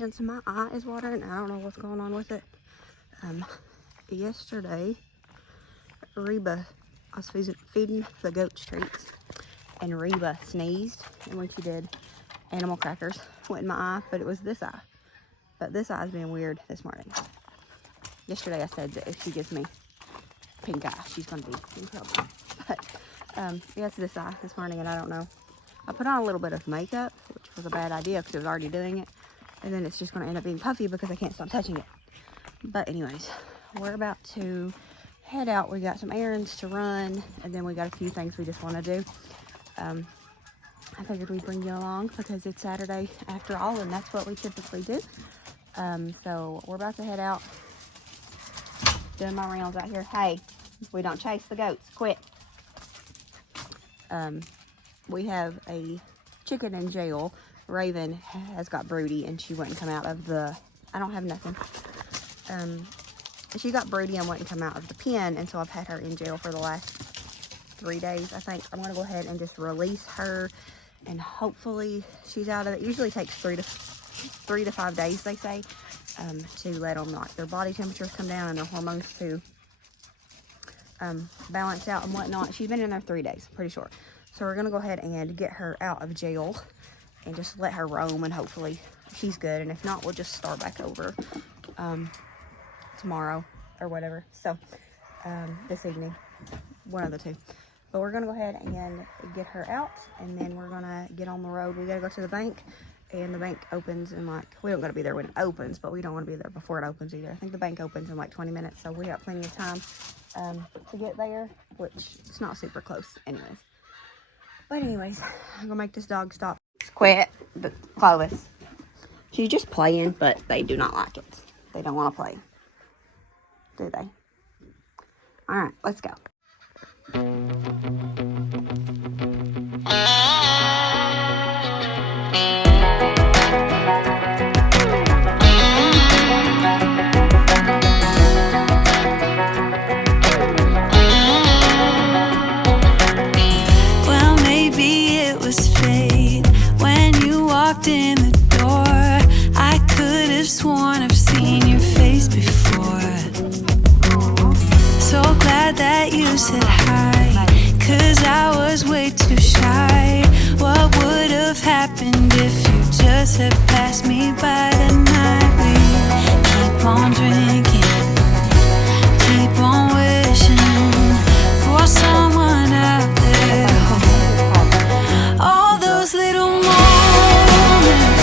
and so my eye is watering. I don't know what's going on with it. Yesterday, Reba, I was feeding the goats treats, and Reba sneezed, and when she did, animal crackers went in my eye, but it was this eye. But this eye is being weird this morning. Yesterday I said that if she gives me pink eye, she's gonna be in trouble. But yeah, it's this eye this morning, and I don't know. I put on a little bit of makeup, which was a bad idea because it was already doing it, and then it's just gonna end up being puffy because I can't stop touching it. But anyways, we're about to head out. We got some errands to run, and then we got a few things we just want to do. I figured we'd bring you along because it's Saturday after all, and that's what we typically do. So we're about to head out, doing my rounds out here. Hey, we don't chase the goats. Quit. We have a chicken in jail. Raven has got broody, and she wouldn't come out of the... I don't have nothing. She got broody and wouldn't come out of the pen, and so I've had her in jail for the last 3 days, I think. I'm going to go ahead and just release her, and hopefully she's out of it. It usually takes 3 to 5 days, they say, to let them, like, their body temperatures come down and their hormones to balance out and whatnot. She's been in there 3 days, pretty sure. So we're going to go ahead and get her out of jail and just let her roam, and hopefully she's good. And if not, we'll just start back over tomorrow or whatever. So this evening, one of the two. But we're going to go ahead and get her out, and then we're going to get on the road. We got to go to the bank, and the bank opens in, like, we don't got to be there when it opens, but we don't want to be there before it opens either. I think the bank opens in like 20 minutes, so we got plenty of time to get there, which it's not super close anyways. But anyways, I'm going to make this dog stop. Quit, Clovis. She's just playing, but they do not like it. They don't want to play, do they? All right, let's go. Well, maybe it was fate when you walked in the door. I could have sworn I've seen your face before. So glad that you said hi, 'cause I was way too shy. What would have happened if you just had passed me by the night? We keep on drinking, keep on wishing for someone out there. All those little moments,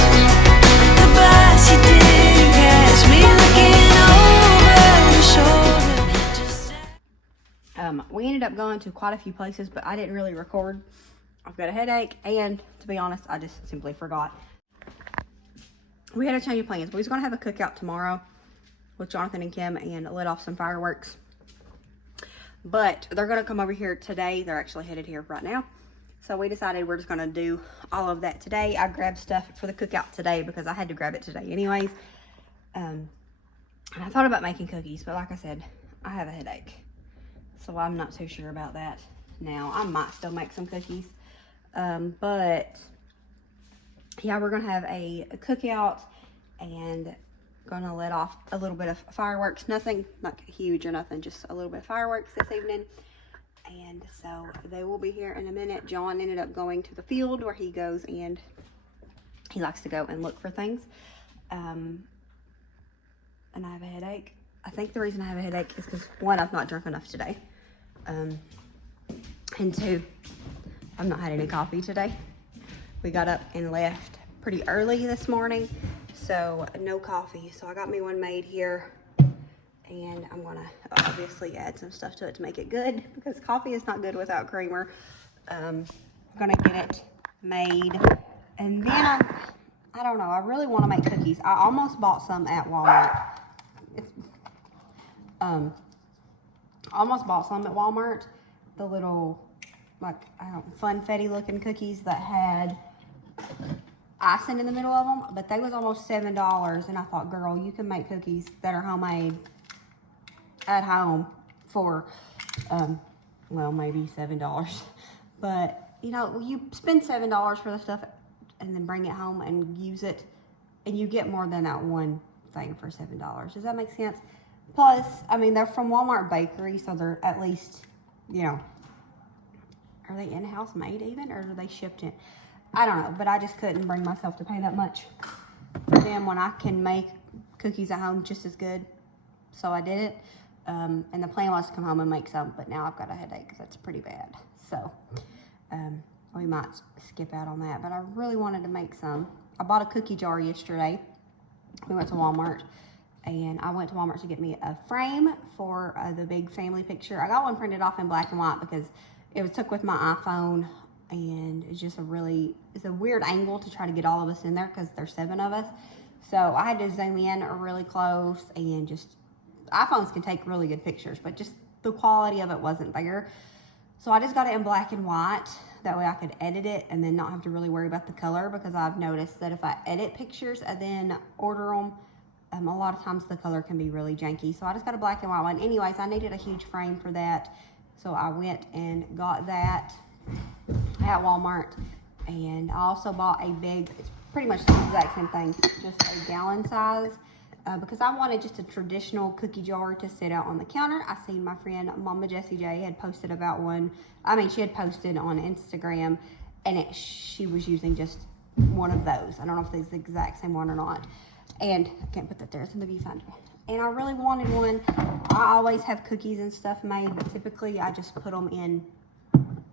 the bites you didn't catch me looking over your shoulder. We ended up going to quite a few places, but I didn't really record. I've got a headache, and to be honest, I just simply forgot. We had a change of plans. We was going to have a cookout tomorrow with Jonathan and Kim and let off some fireworks. But they're going to come over here today. They're actually headed here right now. So we decided we're just going to do all of that today. I grabbed stuff for the cookout today because I had to grab it today anyways. And I thought about making cookies, but like I said, I have a headache. So I'm not too sure about that now. I might still make some cookies. But yeah, we're going to have a cookout and going to let off a little bit of fireworks. Nothing like huge or nothing, just a little bit of fireworks this evening. And so they will be here in a minute. John ended up going to the field where he goes and he likes to go and look for things. And I have a headache. I think the reason I have a headache is because, one, I've not drunk enough today. And two, I've not had any coffee today. We got up and left pretty early this morning, so no coffee. So I got me one made here, and I'm gonna obviously add some stuff to it to make it good because coffee is not good without creamer. I'm gonna get it made, and then I don't know, I really want to make cookies. I almost bought some at Walmart. Almost bought some at Walmart, the little, like, I don't know, funfetti looking cookies that had icing in the middle of them, but they was almost $7, and I thought, girl, you can make cookies that are homemade at home for, well, maybe $7, but, you know, you spend $7 for the stuff and then bring it home and use it, and you get more than that one thing for $7. Does that make sense? Plus, I mean, they're from Walmart Bakery, so they're at least, you know, are they in-house made even, or are they shipped in? I don't know, but I just couldn't bring myself to pay that much for them when I can make cookies at home just as good. So I did it, and the plan was to come home and make some, but now I've got a headache because that's pretty bad. So we might skip out on that, but I really wanted to make some. I bought a cookie jar yesterday. We went to Walmart, and I went to Walmart to get me a frame for the big family picture. I got one printed off in black and white because it was took with my iPhone, and it's just it's a weird angle to try to get all of us in there because there's 7 of us. So I had to zoom in really close, and just, iPhones can take really good pictures, but just the quality of it wasn't there. So I just got it in black and white. That way I could edit it and then not have to really worry about the color, because I've noticed that if I edit pictures and then order them, a lot of times the color can be really janky. So I just got a black and white one. Anyways, I needed a huge frame for that. So I went and got that at Walmart. And I also bought a big, it's pretty much the exact same thing, just a gallon size. Because I wanted just a traditional cookie jar to sit out on the counter. I seen my friend Mama Jessie J had posted about one. I mean, she had posted on Instagram, and she was using just one of those. I don't know if it's the exact same one or not. And I can't put that there, it's in the viewfinder. And I really wanted one. I always have cookies and stuff made, but typically I just put them in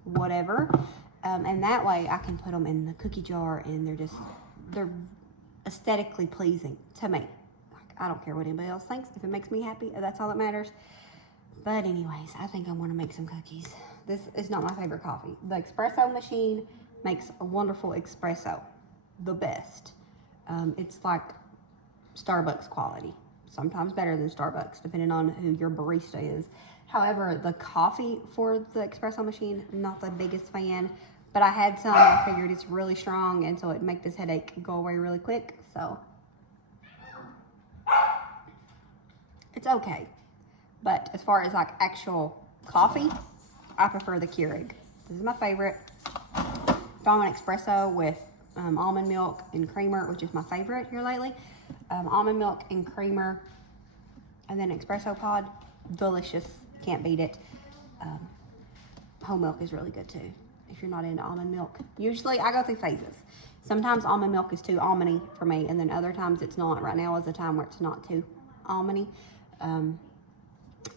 whatever. And that way I can put them in the cookie jar, and they're aesthetically pleasing to me. I don't care what anybody else thinks. If it makes me happy, that's all that matters. But anyways, I think I want to make some cookies. This is not my favorite coffee. The espresso machine makes a wonderful espresso. The best. It's like Starbucks quality. Sometimes better than Starbucks, depending on who your barista is. However, the coffee for the espresso machine, not the biggest fan. But I had some, and I figured it's really strong, and so it'd make this headache go away really quick. So it's okay. But as far as like actual coffee, I prefer the Keurig. This is my favorite. If I want espresso with almond milk and creamer, which is my favorite here lately, almond milk and creamer, and then espresso pod, delicious, can't beat it. Whole milk is really good too, if you're not into almond milk. Usually I go through phases. Sometimes almond milk is too almondy for me, and then other times it's not. Right now is the time where it's not too almondy.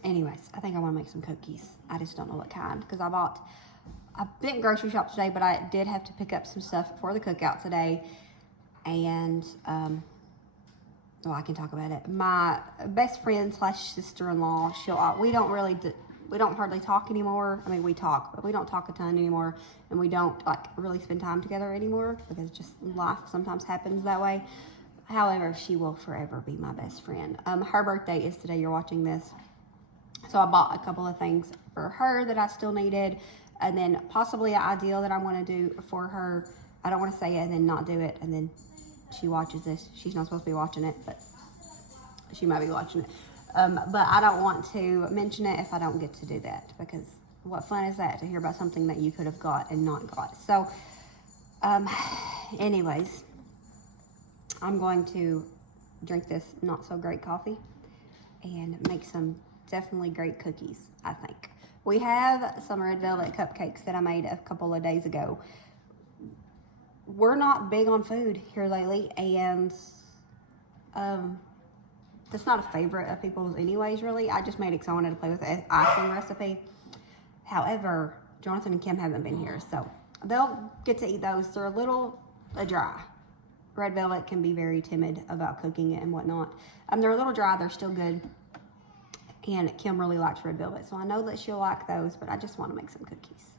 Anyways, I think I want to make some cookies. I just don't know what kind, because I didn't grocery shop today, but I did have to pick up some stuff for the cookout today. And well, I can talk about it. My best friend / sister-in-law, we don't hardly talk anymore. I mean, we talk, but we don't talk a ton anymore, and we don't like really spend time together anymore, because just life sometimes happens that way. However, she will forever be my best friend. Her birthday is today. You're watching this. So I bought a couple of things for her that I still needed, and then possibly an ideal that I want to do for her. I don't want to say it and then not do it, and then she watches this. She's not supposed to be watching it, but she might be watching it. But I don't want to mention it if I don't get to do that, because what fun is that to hear about something that you could have got and not got. So anyways, I'm going to drink this not so great coffee and make some definitely great cookies, I think. We have some red velvet cupcakes that I made a couple of days ago. We're not big on food here lately, and that's not a favorite of people's anyways, really. I just made it because I wanted to play with the icing recipe. However, Jonathan and Kim haven't been here, so they'll get to eat those. They're a little dry. Red velvet can be very timid about cooking it and whatnot. They're a little dry, they're still good. And Kim really likes red velvet, so I know that she'll like those, but I just want to make some cookies.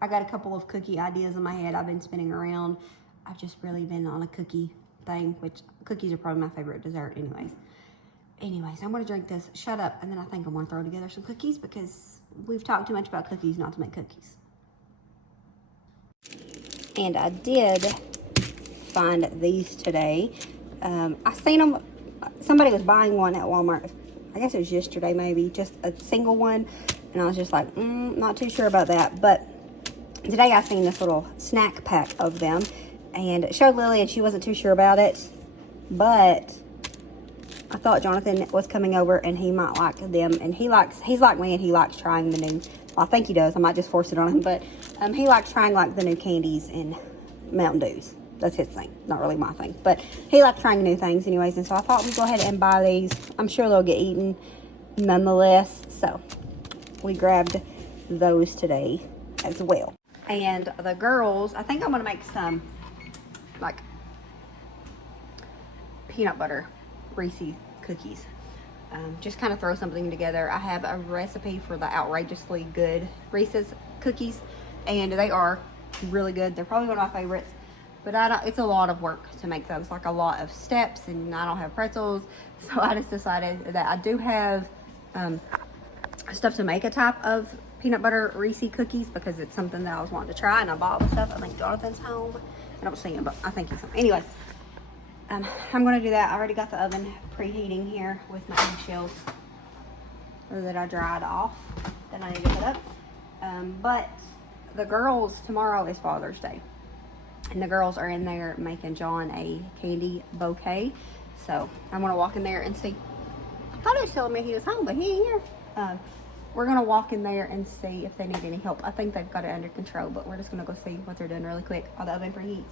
I got a couple of cookie ideas in my head I've been spinning around. I've just really been on a cookie thing, which cookies are probably my favorite dessert anyways. I'm going to drink this, shut up, and then I think I'm going to throw together some cookies, because we've talked too much about cookies not to make cookies. And I did find these today. I seen them, somebody was buying one at Walmart. I guess it was yesterday maybe, just a single one, and I was just like, not too sure about that. But today I seen this little snack pack of them, and showed Lily, and she wasn't too sure about it. but I thought Jonathan was coming over and he might like them, and he's like me and he likes trying the new, well, I think he does, I might just force it on him, but he likes trying like the new candies and Mountain Dews. That's his thing, not really my thing, but he likes trying new things anyways, and so I thought we'd go ahead and buy these. I'm sure they'll get eaten nonetheless, so we grabbed those today as well. And the girls, I think I'm gonna make some like peanut butter Reese's cookies. Just kind of throw something together. I have a recipe for the outrageously good Reese's cookies, and they are really good. They're probably one of my favorites, but it's a lot of work to make those, like a lot of steps, and I don't have pretzels, so I just decided that I do have stuff to make a type of peanut butter Reese's cookies, because it's something that I was wanting to try, and I bought all the stuff. I think Jonathan's home. I don't see him, but I think he's home. Anyways, I'm gonna do that. I already got the oven preheating here with my eggshells that I dried off that I need to put up. But the girls, tomorrow is Father's Day, and the girls are in there making John a candy bouquet. So I'm gonna walk in there and see. I thought he was telling me he was home, but he ain't here. We're gonna walk in there and see if they need any help. I think they've got it under control, but we're just gonna go see what they're doing really quick while the oven preheats.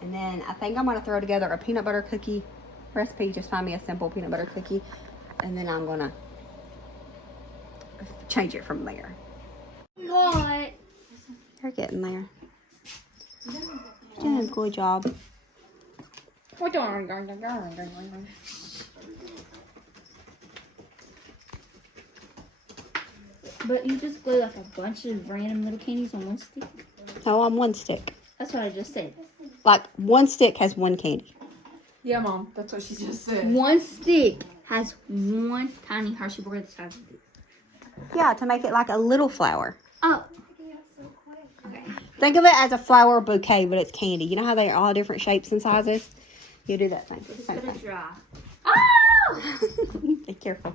And then I think I'm gonna throw together a peanut butter cookie recipe. Just find me a simple peanut butter cookie, and then I'm gonna change it from there. What? You're getting there. You're doing a good job. But you just glue like a bunch of random little candies on one stick? Oh, I'm one stick. That's what I just said. Like, one stick has one candy. Yeah, Mom, that's what she just said. One stick has one tiny Hershey bar the size of it. Yeah, to make it like a little flower. Oh. Okay. Think of it as a flower bouquet, but it's candy. You know how they're all different shapes and sizes? You do that thing. It's Same gonna thing. dry. Oh! Be careful.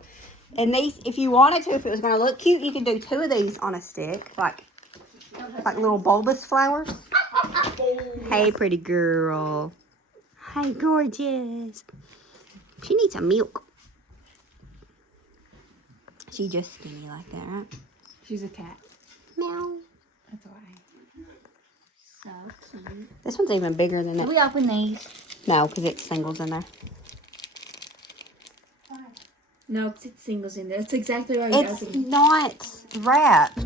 And these, if you wanted to, if it was going to look cute, you could do 2 of these on a stick, like little bulbous flowers. Hey, pretty girl. Hey, gorgeous. She needs some milk. She just skinny like that, right? She's a cat. Meow. That's why. So cute. This one's even bigger than Do that. we open these? No, because it's singles in there. No, because it's singles in there. That's exactly why you It's open it. not wrapped.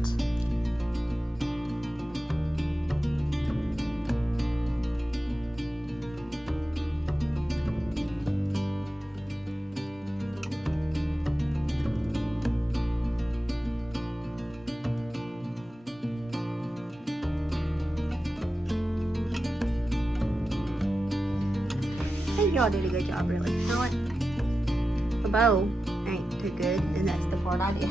I think y'all did a good job, really. You know what? The bow ain't too good, and that's the part I did.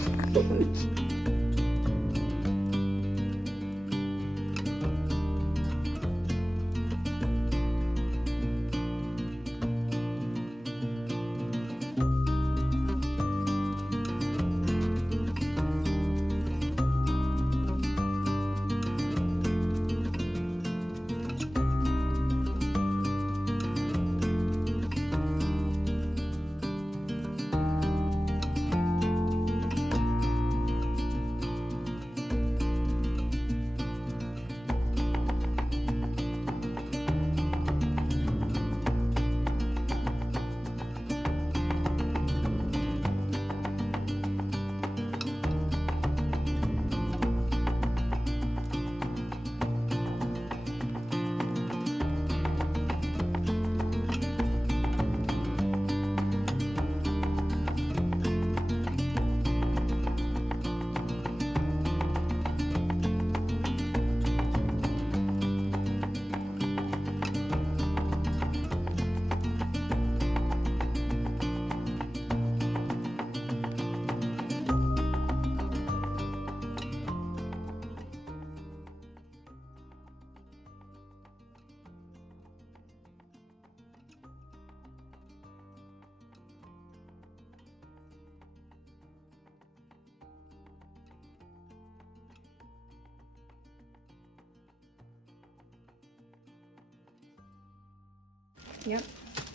Yep.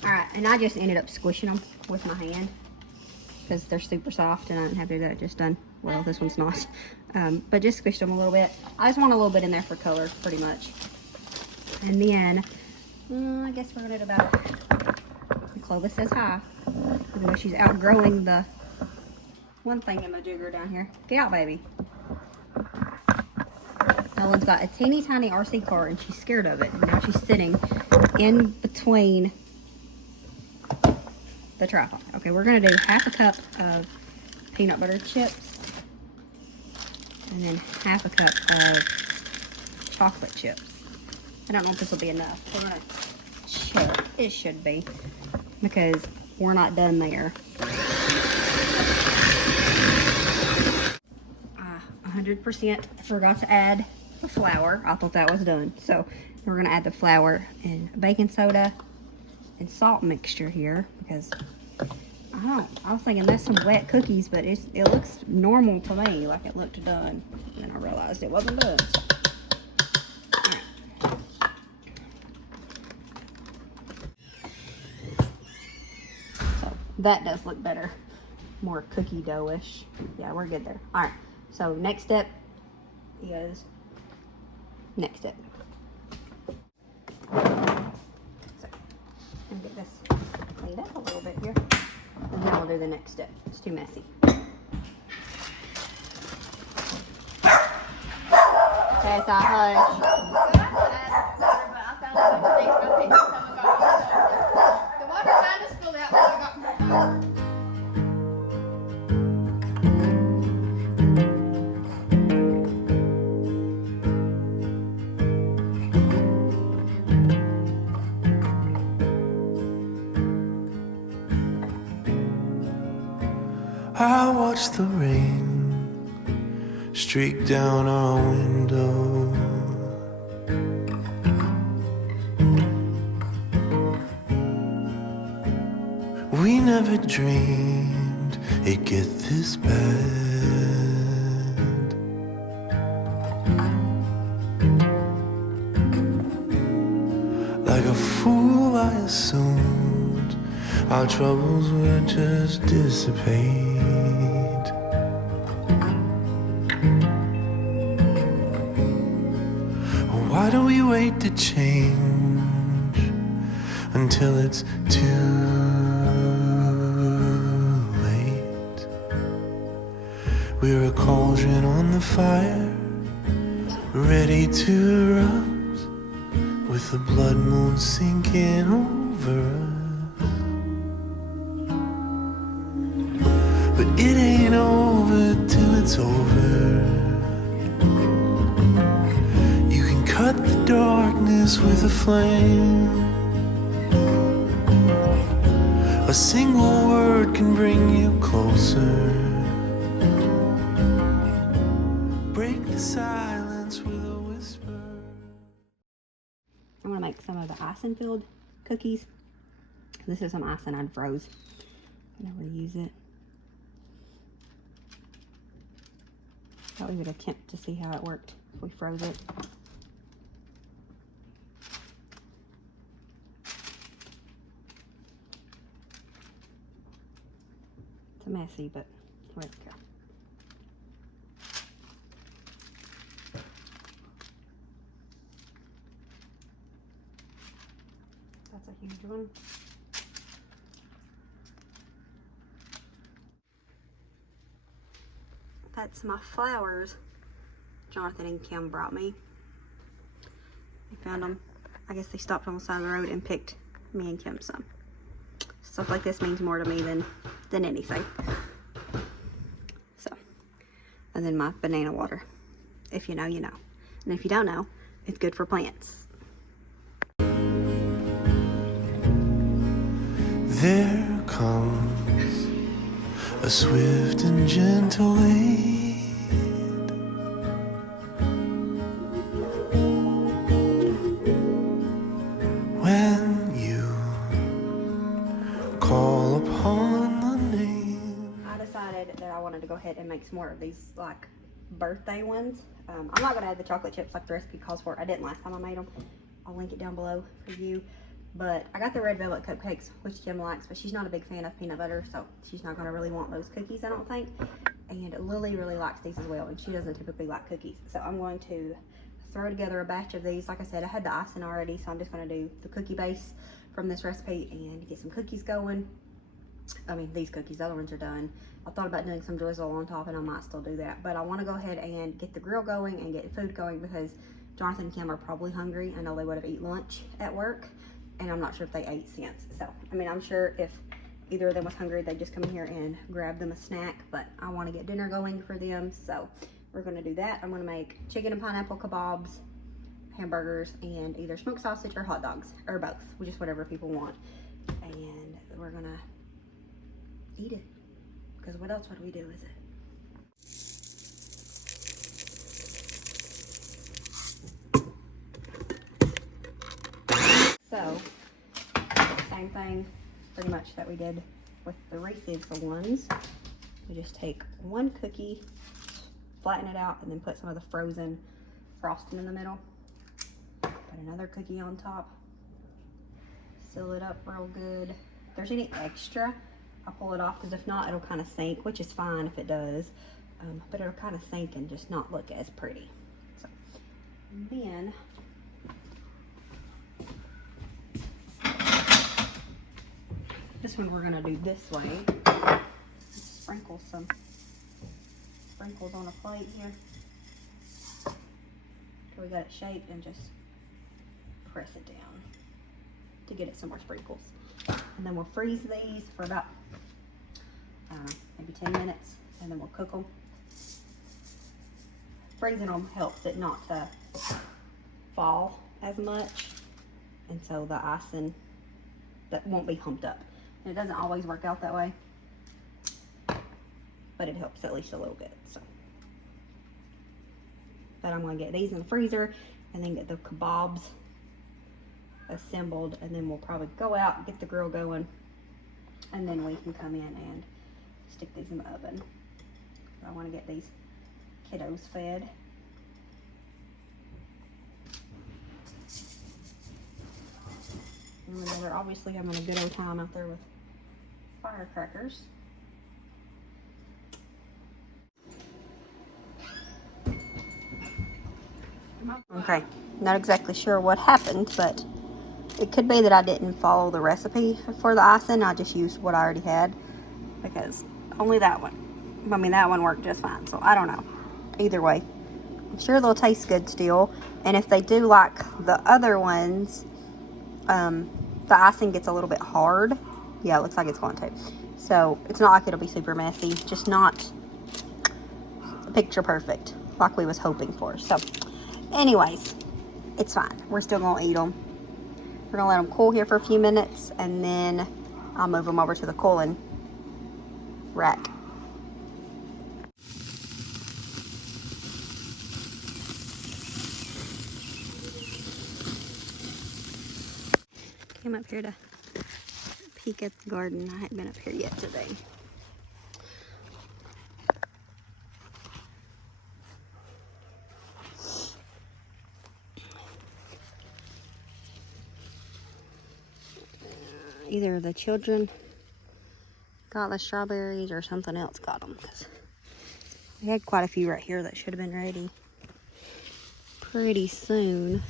Alright, and I just ended up squishing them with my hand because they're super soft and I didn't have to do that just done. Well, this one's not. But just squished them a little bit. I just want a little bit in there for color, pretty much. And then, I guess we're gonna do about, Clovis says hi. Even though she's outgrowing the one thing in my jigger down here. Get out, baby. Ellen's got a teeny tiny RC car and she's scared of it. And now she's sitting in between the tripod. Okay, we're gonna do half a cup of peanut butter chips and then half a cup of chocolate chips. I don't know if this will be enough. We're gonna check. It should be, because we're not done there. 100% forgot to add the flour. I thought that was done. So we're gonna add the flour and baking soda and salt mixture here, because I was thinking that's some wet cookies, but it looks normal to me, like it looked done. And then I realized it wasn't done. So that does look better. More cookie dough-ish. Yeah, we're good there. All right. So next step is So I'm gonna get this cleaned up a little bit here, and then I'll do the next step. It's too messy. Okay, so hush. The water kind of spilled out when I got my I watch the rain streak down our window. We never dreamed it'd get this bad. Like a fool, I assumed our troubles would just dissipate. Why do we wait to change until it's too late? We're a cauldron on the fire, ready to erupt, with the blood moon sinking over us. But it ain't over till it's over. Cut the darkness with a flame. A single word can bring you closer. Break the silence with a whisper. I'm gonna make some of the icing-filled cookies. This is some icing I'd froze. I never use it. Thought we would attempt to see how it worked if we froze it. It's messy, but here we go. That's a huge one. That's my flowers Jonathan and Kim brought me. They found them. I guess they stopped on the side of the road and picked me and Kim some. Stuff like this means more to me than anything. So, and then my banana water. If you know, you know. And if you don't know, it's good for plants. There comes a swift and gentle aid. When you call upon the name. I decided that I wanted to go ahead and make some more of these like birthday ones. I'm not going to add the chocolate chips like the recipe calls for. I didn't last time I made them. I'll link it down below for you. But I got the red velvet cupcakes, which Kim likes, but she's not a big fan of peanut butter, so she's not gonna really want those cookies, I don't think. And Lily really likes these as well, and she doesn't typically like cookies. So I'm going to throw together a batch of these. Like I said, I had the icing already, so I'm just gonna do the cookie base from this recipe and get some cookies going. I mean, these cookies, the other ones are done. I thought about doing some drizzle on top, and I might still do that. But I want to go ahead and get the grill going and get food going because Jonathan and Kim are probably hungry. I know they would have eaten lunch at work, and I'm not sure if they ate since. So, I mean, I'm sure if either of them was hungry, they'd just come in here and grab them a snack. But I want to get dinner going for them, so we're going to do that. I'm going to make chicken and pineapple kebabs, hamburgers, and either smoked sausage or hot dogs, or both, which is whatever people want. And we're going to eat it, because what else would we do with it? So, same thing pretty much that we did with the Reese's ones. We just take one cookie, flatten it out, and then put some of the frozen frosting in the middle. Put another cookie on top. Seal it up real good. If there's any extra, I'll pull it off, because if not, it'll kind of sink, which is fine if it does. But it'll kind of sink and just not look as pretty. So, and then this one we're gonna do this way. Just sprinkle some sprinkles on a plate here. Till we got it shaped, and just press it down to get it some more sprinkles. And then we'll freeze these for about, I don't know, maybe 10 minutes, and then we'll cook them. Freezing them helps it not to fall as much, and so the icing that won't be humped up. And it doesn't always work out that way, but it helps at least a little bit. So, but I'm gonna get these in the freezer and then get the kebabs assembled, and then we'll probably go out and get the grill going, and then we can come in and stick these in the oven. I want to get these kiddos fed. And they're obviously having a good old time out there with firecrackers. Okay, not exactly sure what happened, but it could be that I didn't follow the recipe for the icing. I just used what I already had, because only that one, I mean, that one worked just fine. So I don't know. Either way, I'm sure they'll taste good still. And if they do like the other ones, the icing gets a little bit hard. Yeah, it looks like it's going to. So it's not like it'll be super messy, just not picture perfect like we was hoping for. So anyways, it's fine. We're still gonna eat them. We're gonna let them cool here for a few minutes, and then I'll move them over to the cooling rack. Came up here to peek at the garden. I hadn't been up here yet today. Either the children got the strawberries or something else got them, because we had quite a few right here that should have been ready pretty soon.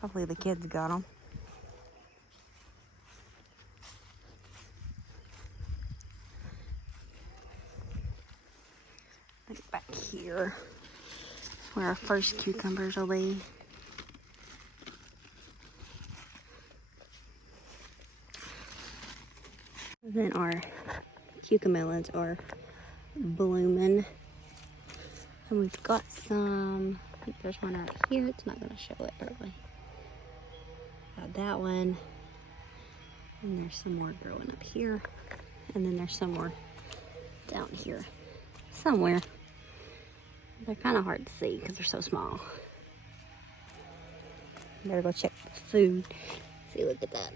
Hopefully the kids got them. I think back here is where our first cucumbers will be. Then our cucamelons are blooming. And we've got some, I think there's one right here. It's not going to show it early. Got that one. And there's some more growing up here. And then there's some more down here somewhere. They're kind of hard to see because they're so small. Better go check the food. See, look at that.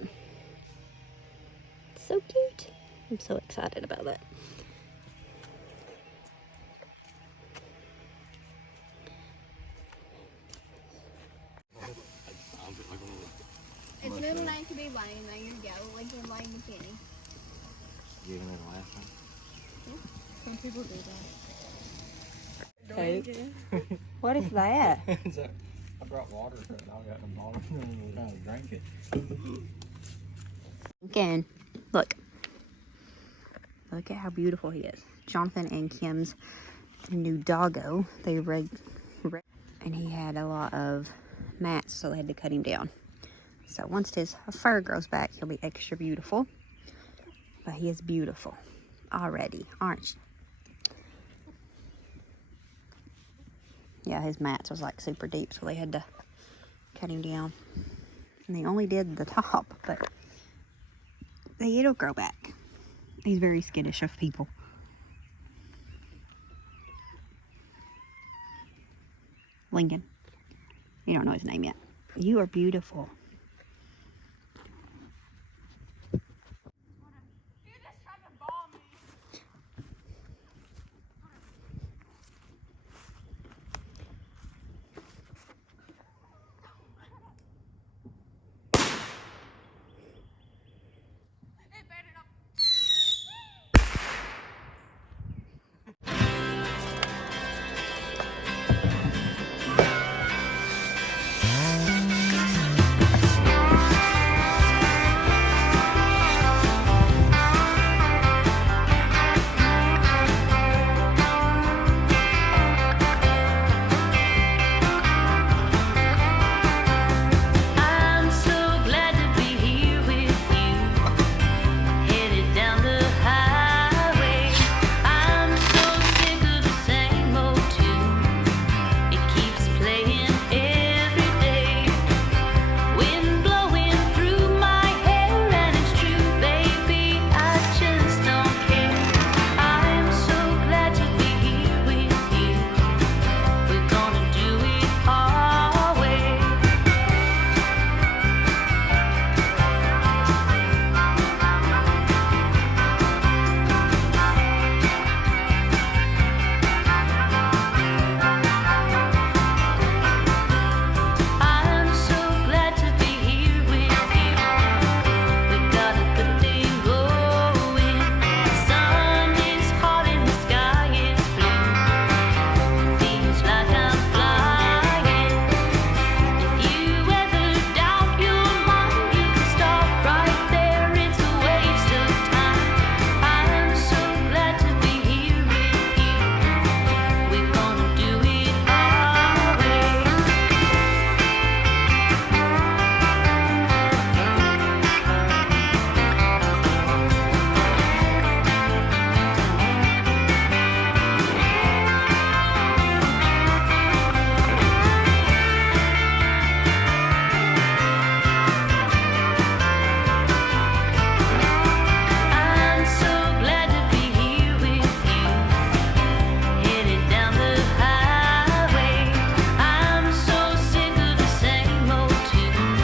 So cute. I'm so excited about that. It's Little nice to be Lane. There you go. Lincoln Lane McKinney. Giving it a last time. Some people do that. Hey. What is that? I brought water for it. I got the bottle and we're trying to drink it. Again, look. Look at how beautiful he is. Jonathan and Kim's new doggo. They and he had a lot of mats, so they had to cut him down. So once his fur grows back, he'll be extra beautiful. But he is beautiful already, aren't you? Yeah, his mats was like super deep, so they had to cut him down. And they only did the top, but it'll grow back. He's very skittish of people. Lincoln. You don't know his name yet. You are beautiful. I'm so glad to be here with you, headed down the highway. I'm so sick of the same old tune. It keeps playing every day. Wind blowing through my hair, and it's true, baby, I just don't care. I'm so glad to be here with you. We're gonna do it our way. I'm so glad to be here with you. We got a good thing going. The sun is hot and the sky is blue. Feels like I'm flying. If you ever doubt your mind, you can stop right there. It's a waste of time. I'm so glad to be here with you. We're gonna do it our way. I'm so glad to be here with you, headed down the highway. I'm so sick of the same old tune.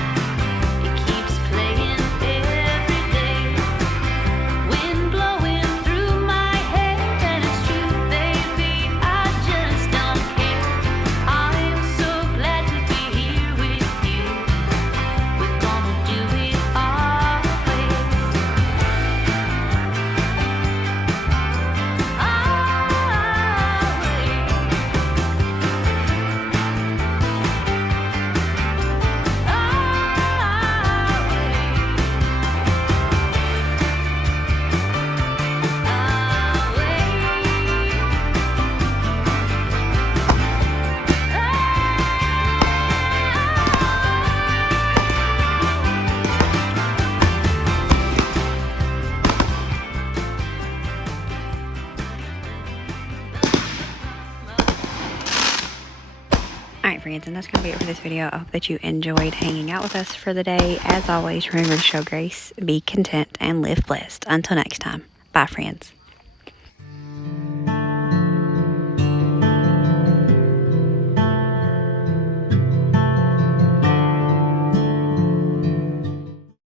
It keeps playing every day. Wind blowing through my hair, and it's true, baby, I just don't care. I'm so glad to be here with you. We're gonna do it our way. Alright friends, and that's going to be it for this video. I hope that you enjoyed hanging out with us for the day. As always, remember to show grace, be content, and live blessed. Until next time. Bye friends.